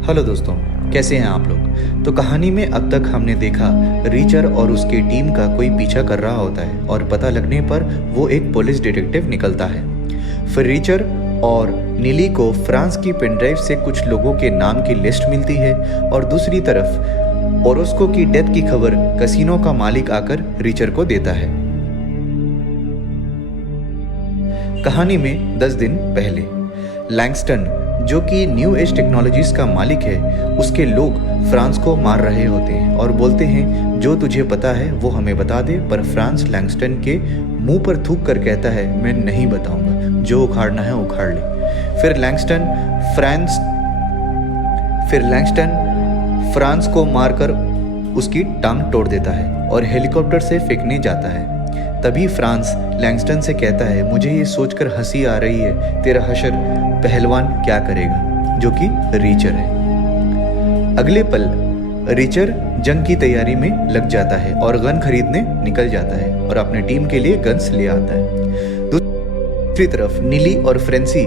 Hello दोस्तों, कैसे हैं आप लोग। तो कहानी में अब तक हमने देखा रीचर और उसकी टीम का कोई पीछा कर रहा होता है और पता लगने पर वो एक पुलिस डिटेक्टिव निकलता है। फिर रीचर और नीली को फ्रांस की पेनड्राइव से कुछ लोगों के नाम की लिस्ट मिलती है और दूसरी तरफ ओरोस्को की डेथ की खबर कसिनो का मालिक आकर रीचर को देता है। कहानी में 10 दिन पहले लैंगस्टन, जो कि न्यू एज टेक्नोलॉजीज का मालिक है, उसके लोग फ्रांस को मार रहे होते हैं और बोलते हैं जो तुझे पता है वो हमें बता दे। पर फ्रांस लैंगस्टन के मुंह पर थूक कर कहता है मैं नहीं बताऊंगा, जो उखाड़ना है उखाड़ ले। फिर लैंगस्टन फ्रांस को मारकर उसकी टांग तोड़ देता है और हेलीकॉप्टर से फेंकने जाता है। तभी फ्रांस लैंगस्टन से कहता है मुझे ये सोचकर हंसी आ रही है तेरा हशर पहलवान क्या करेगा, जो कि रीचर है। अगले पल रीचर जंग की तैयारी में लग जाता है और गन खरीदने निकल जाता है और अपने टीम के लिए गन्स ले आता है। दूसरी तरफ नीली और fancy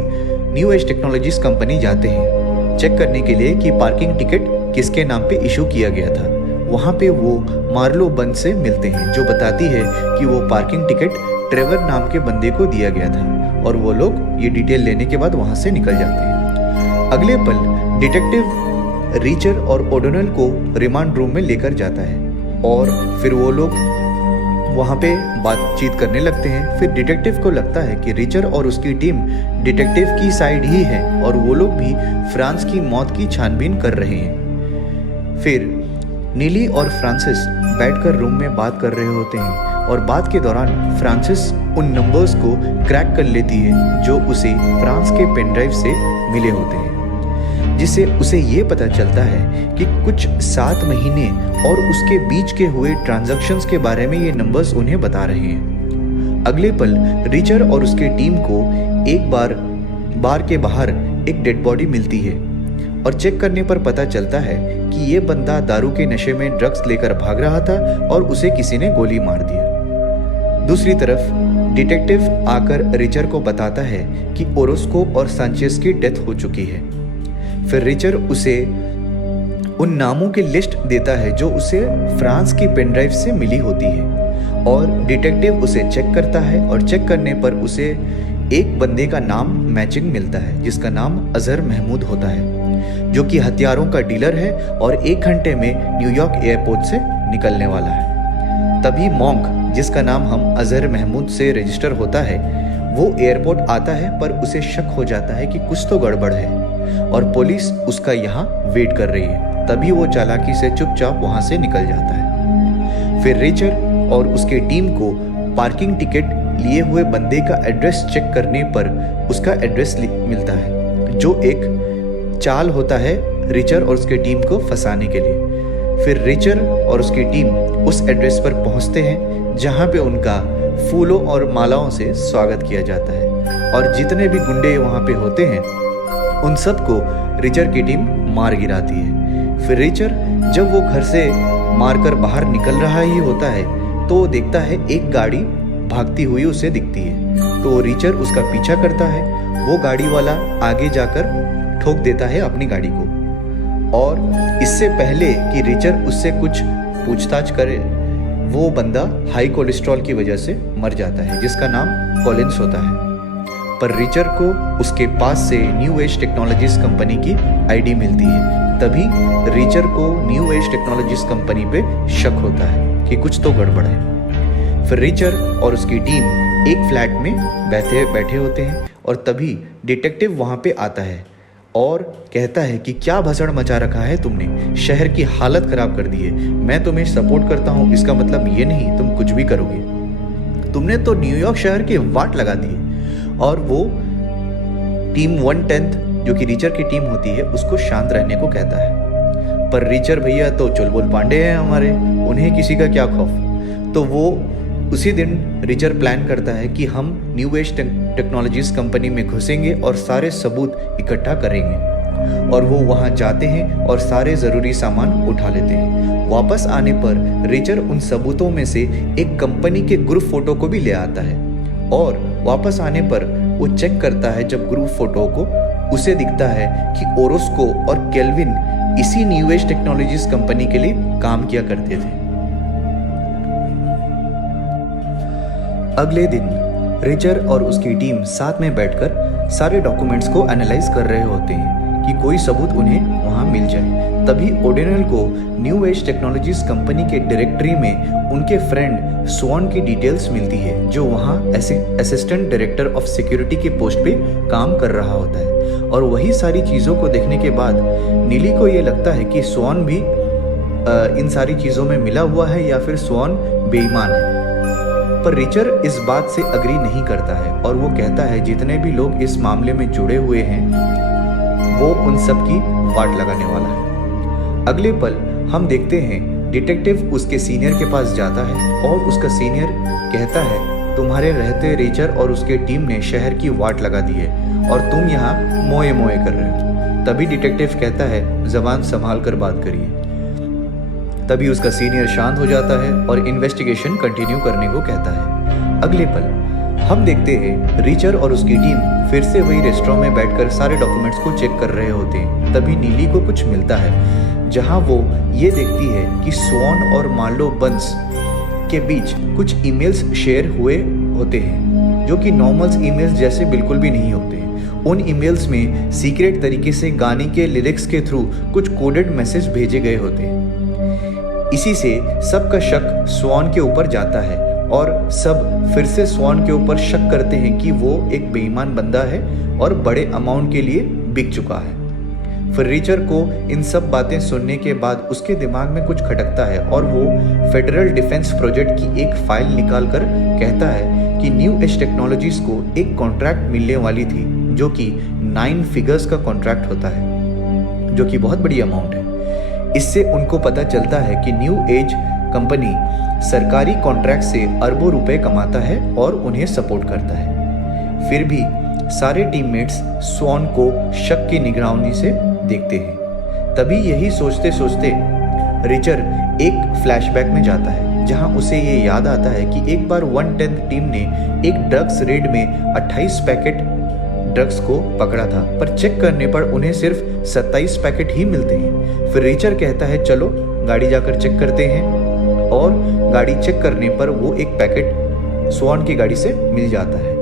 new age technologies company जाते हैं चेक करने के लिए कि पार्किंग टिकट किसके नाम पे इशू किया गया था। वहाँ पे वो मार्लो बंद से मिलते हैं जो बताती है कि वो पार्किंग टिकट ट्रेवर नाम के बंदे को दिया गया था और वो लोग ये डिटेल लेने के बाद वहाँ से निकल जाते हैं। अगले पल डिटेक्टिव रीचर और ओडोनल को रिमांड रूम में लेकर जाता है और फिर वो लोग वहाँ पे बातचीत करने लगते हैं। फिर डिटेक्टिव को लगता है कि रीचर और उसकी टीम डिटेक्टिव की साइड ही है और वो लोग भी फ्रांस की मौत की छानबीन कर रहे हैं। फिर नीली और फ्रांसिस बैठकर रूम में बात कर रहे होते हैं और बात के दौरान फ्रांसिस उन नंबर्स को क्रैक कर लेती है जो उसे फ्रांस के पेनड्राइव से मिले होते हैं, जिससे उसे ये पता चलता है कि कुछ 7 महीने और उसके बीच के हुए ट्रांजैक्शंस के बारे में ये नंबर्स उन्हें बता रहे हैं। अगले पल रीचर और उसके टीम को एक बार के बाहर एक डेड बॉडी मिलती है और चेक करने पर पता चलता है कि ये बंदा दारू के नशे में ड्रग्स लेकर भाग रहा था और उसे किसी ने गोली मार दिया। दूसरी तरफ डिटेक्टिव आकर रिचर को बताता है कि ओरोस्को और सांचेस की डेथ हो चुकी है। फिर रिचर उसे उन नामों की लिस्ट देता है जो उसे फ्रांस की पेनड्राइव से मिली होती है और डिटेक्टिव उसे चेक करता है और चेक करने पर उसे एक बंदे का नाम मैचिंग मिलता है जिसका नाम अजहर महमूद होता है, जो कि हथियारों का डीलर है और 1 घंटे में न्यूयॉर्क एयरपोर्ट से निकलने वाला है। तभी मॉन्क, जिसका नाम हम अजहर महमूद से रजिस्टर होता है, वो एयरपोर्ट आता है पर उसे शक हो जाता है कि कुछ तो गड़बड़ है और पुलिस उसका यहाँ वेट कर रही है। तभी वो चालाकी से चुपचाप वहाँ से निकल जाता है। फिर रिचर और उसके टीम को पार्किंग टिकट लिए हुए बंदे का एड्रेस चेक करने पर उसका एड्रेस मिलता है, जो एक चाल होता है रिचर और उसकी टीम को फंसाने के लिए। फिर रिचर और उसकी टीम उस एड्रेस पर पहुंचते हैं जहां पे उनका फूलों और मालाओं से स्वागत किया जाता है और जितने भी गुंडे वहां पे होते हैं उन सबको रिचर की टीम मार गिराती है। फिर रिचर जब वो घर से मारकर बाहर निकल रहा ही होता है तो वो देखता है एक गाड़ी भागती हुई उसे दिखती है, तो रिचर उसका पीछा करता है। वो गाड़ी वाला आगे जाकर ठोक देता है अपनी गाड़ी को और इससे पहले कि रिचर उससे कुछ पूछताछ करे वो बंदा हाई कोलेस्ट्रॉल की वजह से मर जाता है जिसका नाम कॉलिंस होता है। पर रिचर को उसके पास से न्यू एज टेक्नोलॉजीज कंपनी की आईडी मिलती है। तभी रिचर को न्यू एज टेक्नोलॉजीज कंपनी पे शक होता है कि कुछ तो गड़बड़ है। फिर रिचर और उसकी टीम एक फ्लैट में बैठे होते हैं और तभी डिटेक्टिव वहाँ पे आता है और कहता है कि क्या भसड़ मचा रखा है तुमने, शहर की हालत खराब कर दी है। मैं तुम्हें सपोर्ट करता हूँ, इसका मतलब ये नहीं तुम कुछ भी करोगे। तुमने तो न्यूयॉर्क शहर के वाट लगा दिए। और वो टीम 1/10 जो कि रिचर की टीम होती है उसको शांत रहने को कहता है। पर रिचर भैया तो चुलबुल पांडे हैं हमारे, उन्हें किसी का क्या खौफ। तो वो उसी दिन रिचर प्लान करता है कि हम न्यू एज टेक्नोलॉजीज कंपनी में घुसेंगे और सारे सबूत इकट्ठा करेंगे और वो वहाँ जाते हैं और सारे ज़रूरी सामान उठा लेते हैं। वापस आने पर रिचर उन सबूतों में से एक कंपनी के ग्रुप फोटो को भी ले आता है और वापस आने पर वो चेक करता है जब ग्रुप फोटो को उसे दिखता है कि ओरोस्को और केल्विन इसी न्यू एज टेक्नोलॉजीज कंपनी के लिए काम किया करते थे। अगले दिन रिचर और उसकी टीम साथ में बैठकर सारे डॉक्यूमेंट्स को एनालाइज कर रहे होते हैं कि कोई सबूत उन्हें वहां मिल जाए। तभी ओडेनल को न्यू एज टेक्नोलॉजीज कंपनी के डायरेक्टरी में उनके फ्रेंड स्वॉन की डिटेल्स मिलती है, जो वहां असिस्टेंट डायरेक्टर ऑफ सिक्योरिटी के पोस्ट पे काम कर रहा होता है। और वही सारी चीज़ों को देखने के बाद नीली को ये लगता है कि स्वॉन भी इन सारी चीज़ों में मिला हुआ है या फिर स्वॉन बेईमान है। पर रिचर इस बात से अग्री नहीं करता है और वो कहता है जितने भी लोग इस मामले में जुड़े हुए हैं वो उन सब की वाट लगाने वाला है। अगले पल हम देखते हैं डिटेक्टिव उसके सीनियर के पास जाता है और उसका सीनियर कहता है तुम्हारे रहते रिचर और उसके टीम ने शहर की वाट लगा दी है और तुम यहाँ मोए मोए कर रहे हो। तभी डिटेक्टिव कहता है जबान संभाल कर बात करिए। तभी उसका सीनियर शांत हो जाता है और इन्वेस्टिगेशन कंटिन्यू करने को कहता है। अगले पल हम देखते हैं रिचर और उसकी टीम फिर से वही रेस्टोरेंट में बैठकर सारे डॉक्यूमेंट्स को चेक कर रहे होते हैं। तभी नीली को कुछ मिलता है जहां वो ये देखती है कि स्वॉन और मार्लो बंस के बीच कुछ ईमेल्स शेयर हुए होते हैं जो कि नॉर्मल ईमेल्स जैसे बिल्कुल भी नहीं होते हैं। उन ईमेल्स में सीक्रेट तरीके से गाने के लिरिक्स के थ्रू कुछ कोडेड मैसेज भेजे गए होते हैं। इसी से सबका शक स्वॉन के ऊपर जाता है और सब फिर से स्वॉन के ऊपर शक करते हैं कि वो एक बेईमान बंदा है और बड़े अमाउंट के लिए बिक चुका है। फिर रिचर को इन सब बातें सुनने के बाद उसके दिमाग में कुछ खटकता है और वो फेडरल डिफेंस प्रोजेक्ट की एक फाइल निकाल कर कहता है कि न्यू एज टेक्नोलॉजीज को एक कॉन्ट्रैक्ट मिलने वाली थी जो कि 9 फिगर्स का कॉन्ट्रैक्ट होता है, जो कि बहुत बड़ी अमाउंट है। इससे उनको पता चलता है कि न्यू एज कंपनी सरकारी कॉन्ट्रैक्ट से अरबों रुपए कमाता है और उन्हें सपोर्ट करता है। फिर भी सारे टीममेट्स स्वॉन को शक की निगरानी से देखते हैं। तभी यही सोचते सोचते रिचर एक फ्लैशबैक में जाता है जहां उसे ये याद आता है कि एक बार 110th टीम ने एक ड्रग्स रेड में 28 पैकेट ड्रग्स को पकड़ा था, पर चेक करने पर उन्हें सिर्फ 27 पैकेट ही मिलते हैं। फिर रिचर कहता है चलो गाड़ी जाकर चेक करते हैं और गाड़ी चेक करने पर वो एक पैकेट स्वॉन की गाड़ी से मिल जाता है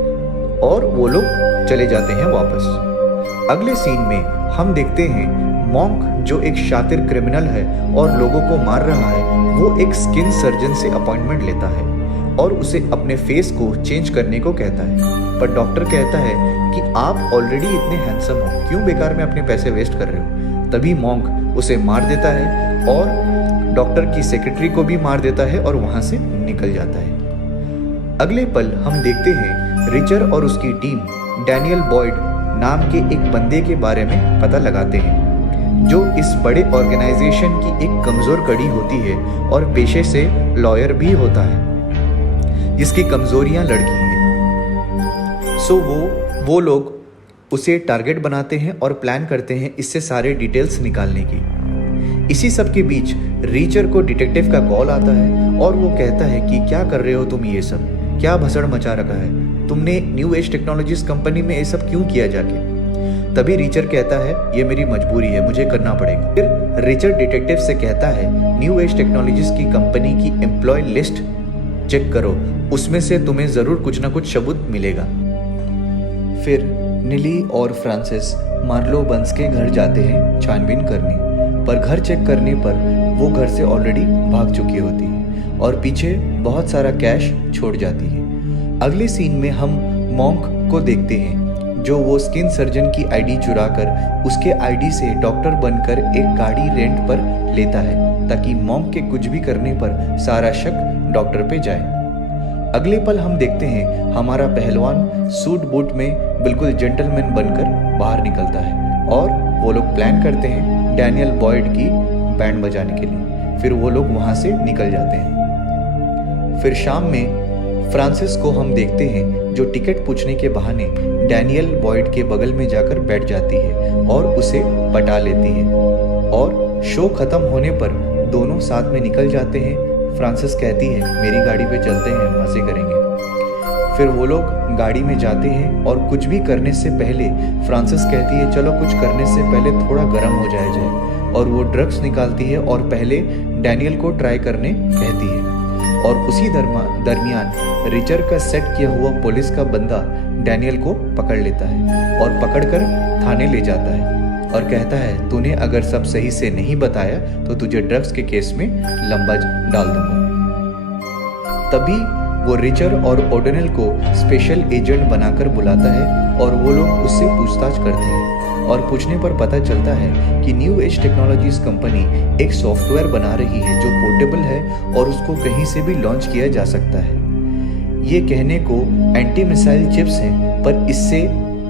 और वो लोग चले जाते हैं वापस। अगले सीन में हम देखते हैं मॉन्क जो एक शातिर क्रिमिनल है और लोगों को मार रहा है, वो एक स्किन सर्जन से अपॉइंटमेंट लेता है और उसे अपने फेस को चेंज करने को कहता है। पर डॉक्टर कहता है कि आप ऑलरेडी इतने हैंडसम हो, क्यों बेकार में अपने पैसे वेस्ट कर रहे हो। तभी मॉन्क उसे मार देता है और डॉक्टर की सेक्रेटरी को भी मार देता है और वहां से निकल जाता है। अगले पल हम देखते हैं रिचर और उसकी टीम डैनियल बॉयड नाम के एक बंदे के बारे में पता लगाते हैं जो इस बड़े ऑर्गेनाइजेशन की एक कमजोर कड़ी होती है और पेशे से लॉयर भी होता है जिसकी कमजोरियां लड़की हैं। सो वो लोग उसे टारगेट बनाते हैं और प्लान करते हैं इससे सारे डिटेल्स निकालने की। इसी सब के बीच रिचर को डिटेक्टिव का कॉल आता है और वो कहता है कि क्या कर रहे हो तुम, ये सब क्या भसड़ मचा रखा है, तुमने न्यू एज टेक्नोलॉजीज कंपनी में ये सब क्यों किया जाके। तभी रिचर कहता है ये मेरी मजबूरी है, मुझे करना पड़ेगा। फिर रिचर डिटेक्टिव से कहता है न्यू एज टेक्नोलॉजीज की कंपनी की एम्प्लॉय लिस्ट चेक करो, उसमें से तुम्हें जरूर कुछ ना कुछ सबूत मिलेगा। फिर निली और फ्रांसिस मार्लो बंस के घर जाते हैं छानबीन करने, पर घर चेक करने पर वो घर से ऑलरेडी भाग चुकी होती है और पीछे बहुत सारा कैश छोड़ जाती है। अगले सीन में हम मॉन्क को देखते हैं जो वो स्किन सर्जन की आईडी चुराकर उसके आईडी से डॉक्टर बनकर एक गाड़ी रेंट पर लेता है ताकि मॉन्क के कुछ भी करने पर सारा शक डॉक्टर पे जाए। अगले पल हम देखते हैं हमारा पहलवान सूट बूट में बिल्कुल जेंटलमैन बनकर बाहर निकलता है और वो लोग प्लान करते हैं डैनियल बॉयड की बैंड बजाने के लिए। फिर वो लोग वहाँ से निकल जाते हैं। फिर शाम में फ्रांसिस को हम देखते हैं जो टिकट पूछने के बहाने डैनियल बॉयड के बगल में जाकर बैठ जाती है और उसे पटा लेती है और शो खत्म होने पर दोनों साथ में निकल जाते हैं। फ्रांसिस कहती है मेरी गाड़ी पे चलते हैं, मजे करेंगे। फिर वो लोग गाड़ी में जाते हैं और कुछ भी करने से पहले फ्रांसिस कहती है चलो कुछ करने से पहले थोड़ा गर्म हो जाए, और वो ड्रग्स निकालती है और पहले डैनियल को ट्राई करने कहती है। और उसी दरमियान रिचर का सेट किया हुआ पुलिस का बंदा डैनियल को पकड़ लेता है और पकड़कर थाने ले जाता है और कहता है तूने अगर सब सही से नहीं बताया तो तुझे ड्रग्स के केस में लंबा डाल दूंगा। तभी वो रिचर और ओडोनेल को स्पेशल एजेंट बनाकर बुलाता है और वो लोग उससे पूछताछ करते हैं और पूछने पर पता चलता है कि न्यू एज टेक्नोलॉजीज कंपनी एक सॉफ्टवेयर बना रही है जो पोर्टेबल है और उसको कहीं से भी लॉन्च किया जा सकता है। ये कहने को एंटी मिसाइल चिप्स हैं, पर इससे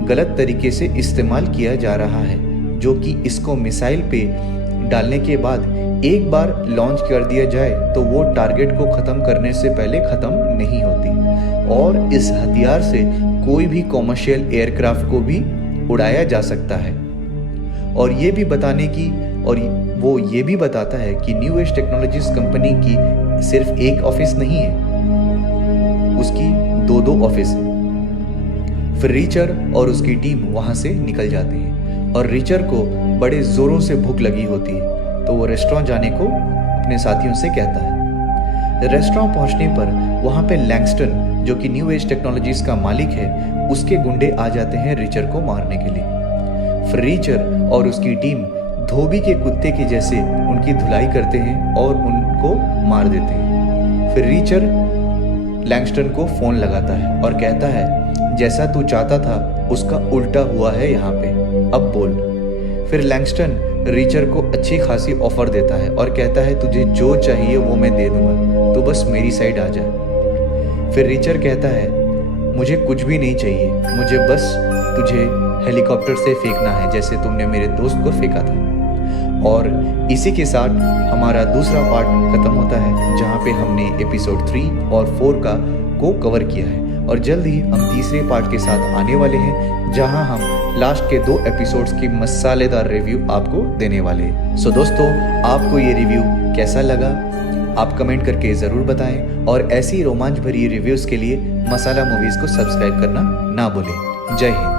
गलत तरीके से इस्तेमाल किया जा रहा है, जो कि इसको मिसाइल पे डालने के बाद एक बार लॉन्च कर दिया जाए तो वो टारगेट को ख़त्म करने से पहले ख़त्म नहीं होती और इस हथियार से कोई भी कॉमर्शियल एयरक्राफ्ट को भी उड़ाया जा सकता है। और ये भी बताता है कि न्यू एज टेक्नोलॉजीज कंपनी की सिर्फ एक ऑफिस नहीं है, उसकी दो ऑफिस है। फिर रिचर और उसकी टीम वहां से निकल जाते हैं और रिचर को बड़े जोरों से भूख लगी होती है, तो वो रेस्टोरेंट जाने को अपने साथियों से कहता है। रेस्टोरेंट पहुंचने पर वहां पे लैंगस्टन, जो कि न्यू एज टेक्नोलॉजीज का मालिक है, उसके गुंडे आ जाते हैं रिचर को मारने के लिए। फिर रिचर और उसकी टीम धोबी के कुत्ते के जैसे उनकी धुलाई करते हैं और उनको मार देते हैं। फिर रिचर लैंगस्टन को फोन लगाता है और कहता है जैसा तू चाहता था उसका उल्टा हुआ है यहाँ पे, अब बोल। फिर लैंगस्टन रिचर को अच्छी खासी ऑफर देता है और कहता है तुझे जो चाहिए वो मैं दे दूंगा, तो बस मेरी साइड आ जा। फिर रिचर कहता है मुझे कुछ भी नहीं चाहिए, मुझे बस तुझे हेलीकॉप्टर से फेंकना है जैसे तुमने मेरे दोस्त को फेंका था। और इसी के साथ हमारा दूसरा पार्ट खत्म होता है, जहाँ पे हमने एपिसोड 3 और 4 को कवर किया है और जल्द ही हम तीसरे पार्ट के साथ आने वाले हैं, जहां हम लास्ट के 2 एपिसोड्स की मसालेदार रिव्यू आपको देने वाले हैं। सो दोस्तों, आपको ये रिव्यू कैसा लगा आप कमेंट करके ज़रूर बताएं और ऐसी रोमांच भरी रिव्यूज़ के लिए मसाला मूवीज़ को सब्सक्राइब करना ना भूलें। जय हिंद।